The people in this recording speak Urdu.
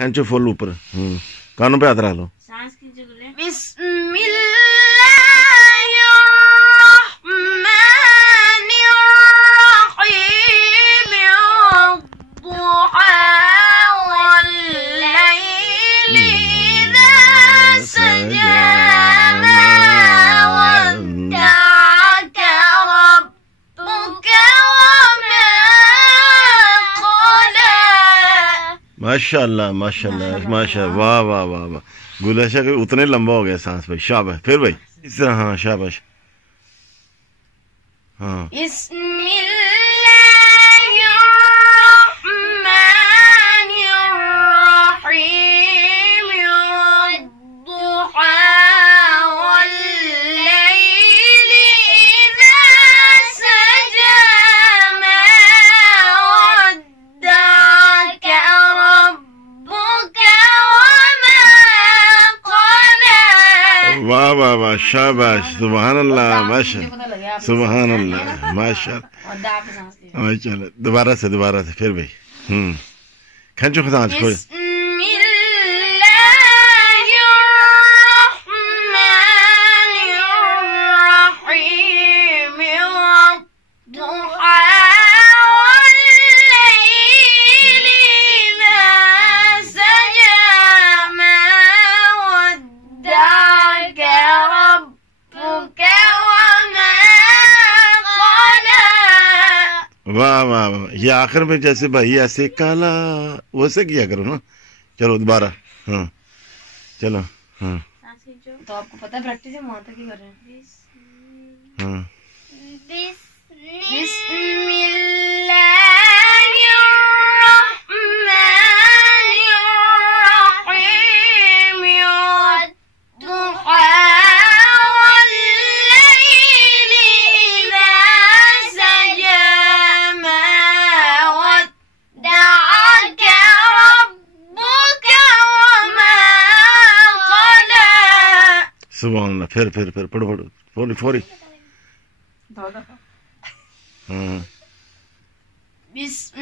کھینچو فل اوپر. کانوں پہ ہاتھ رکھ لو. بسم اللہ الرحمن الرحیم والضحى واللیل اذا سجى ما ودعك ربك وما قلى. ماشاء اللہ ماشاء اللہ ماشاء اللہ. واہ واہ واہ واہ. گلشا کہ اتنے لمبا ہو گیا سانس بھائی. شاباش. پھر بھائی اس طرح. ہاں شاباش. ہاں بسم اللہ الرحمن الرحیم والضحى واللیل اذا سجى ما ودعك ربك وما قلى. واہ واہ واہ. شاباش. سبحان اللہ. ماشاء سبحان اللہ. ماشاء اللہ ماشاء اللہ. دوبارہ سے پھر بھائی. کھینچو سانس کھول. بسم اللہ الرحمن الرحیم والضحى واللیل اذا سجى ما ودعك ربك وما قلى. واہ واہ واہ. یہ آخر میں جیسے بھائی ایسے کالا ویسے کیا کرو نا. چلو دوبارہ. ہاں چلو. ہاں تو آپ کو پتہ ہے پریکٹس ہے وہاں تک ہی کر رہے ہیں. ہاں بسم اللہ الرحمن الرحیم والضحى واللیل اذا سجى ما ودعك ربك وما قلى. سبحان اللہ. پھر پڑھو فوری. ہاں بسم